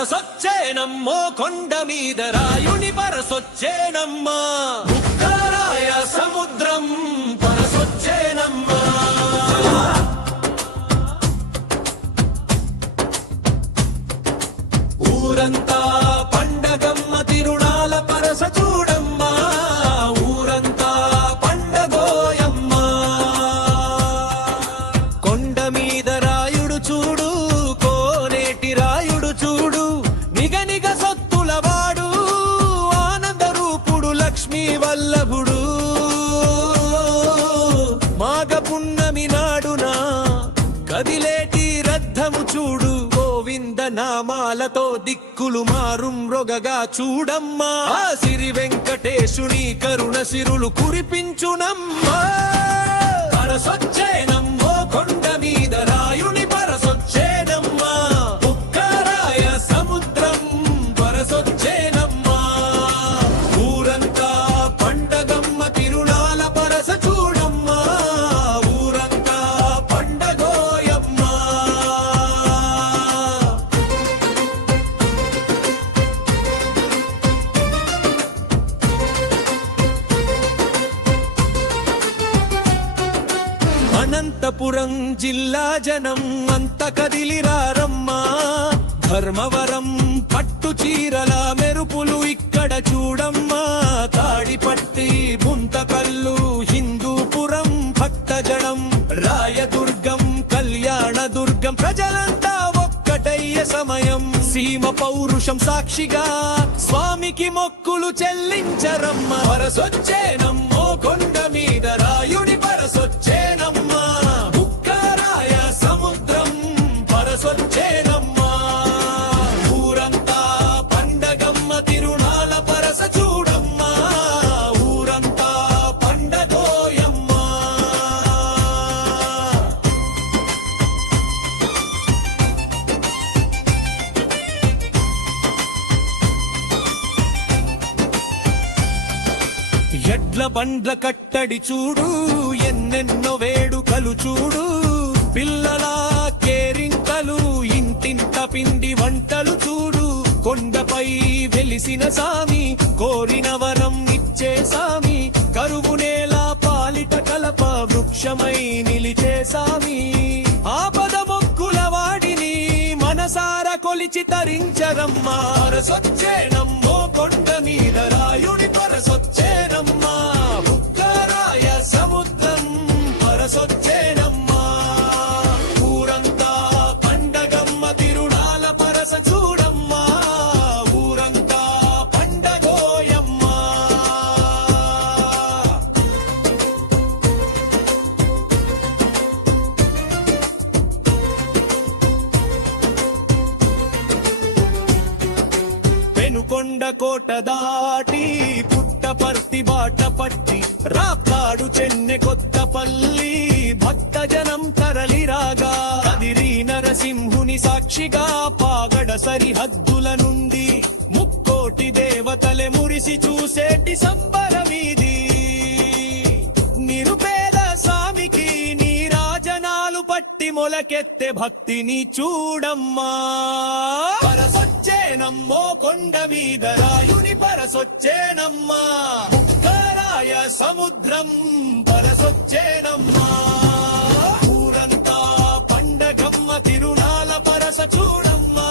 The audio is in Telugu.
పరసొచ్చేనమ్మో కొండ మీద రాయుని పరసొచ్చేనమ్మా ఉక్కరాయ సముద్రం పరసొచ్చేనమ్మా ఊరంతా పండగమ్మ తిరునాల పరస చూడమ్మా ఊరంతా పండగోయమ్మా కొండ మీద రాయుడు చూడు కోనేటి రాయుడు చూడు నిగనిగ సొత్తులవాడు ఆనంద రూపుడు లక్ష్మీ వల్లభుడు మాఘ పున్నమి నాడునా కదిలేటి రథము చూడు నామాలతో దిక్కులు మారుమ్రొగగా చూడమ్మా సిరి వెంకటేశుని కరుణ సిరులు కురిపించునమ్మా పరసొచ్చేనమ్మో కొండ మీద రాయుని పరసొచ్చేనమ్మా ఉక్కరాయ సముద్రం పరసొచ్చేనమ్మా ఊరంతా పండగమ్మ తిరునాల పరస చూడమ్మా ఊరంతా పండగోయమ్మా అనంతపురం జిల్లా జనం అంత కదిలిరారమ్మా ధర్మవరం పట్టు చీరల మెరుపులు ఇక్కడ చూడమ్మా తాడిపట్టి గుంతకల్లు హిందూపురం భక్తజనం రాయదుర్గం కళ్యాణదుర్గం ప్రజలంతా ఒక్కటయ్యే సమయం సీమ పౌరుషం సాక్షిగా స్వామికి మొక్కులు చెల్లించరమ్మా పరసొచ్చేనమ్మో కొండ మీద రాయుడి పరసొచ్చేనమ్మా ఉక్కరాయ సముద్రం పరసొచ్చేనమ్మా ఊరంతా పండగమ్మ తిరునాల పరస చూడమ్మా ఊరంతా పండగోయమ్మా ఎడ్ల బండ్ల కట్టడి చూడు ఎన్నెన్నో వేడుకలు చూడు పిల్లల కేరింతలు ఇంటింట పిండి వంటలు చూడు కొండపై వెలిసిన సామి కోరిన వరం ఇచ్చే సామి కరువు నేల పాలిట కలప వృక్షమై నిలిచే సామి ఆపద మొక్కుల వాడిని మనసార కొలిచి తరించరమ్మా పరసొచ్చేనమ్మో కొండ మీద రాయుడి పరసొచ్చేనమ్మా ఉక్కరాయ సముద్రం పరసొచ్చేనమ్మా ఊరంతా పండగమ్మ తిరునాల పరస చూడమ్మా ఊరంతా పండగోయమ్మా పెనుకొండ కోట దాటి పుట్టపర్తి బాట పట్టి రాప్తాడు చెన్నె కొత్తపల్లి భక్తజనం తరలిరాగా కదిరి నరసింహుని సాక్షిగా పాగడ సరిహద్దుల నుండి ముక్కోటి దేవతలే మురిసి చూసేటి సంబరమీది నిరుపేద స్వామికి నీరాజనాలు పట్టి మొలకెత్తే భక్తిని చూడమ్మా పరసొచ్చేనమ్మో కొండ మీద రాయుని పరసొచ్చేనమ్మా ఉక్కరాయ సముద్రం పరసొచ్చేనమ్మా ఊరంతా పండగమ్మ తిరునాల పరస చూడమ్మా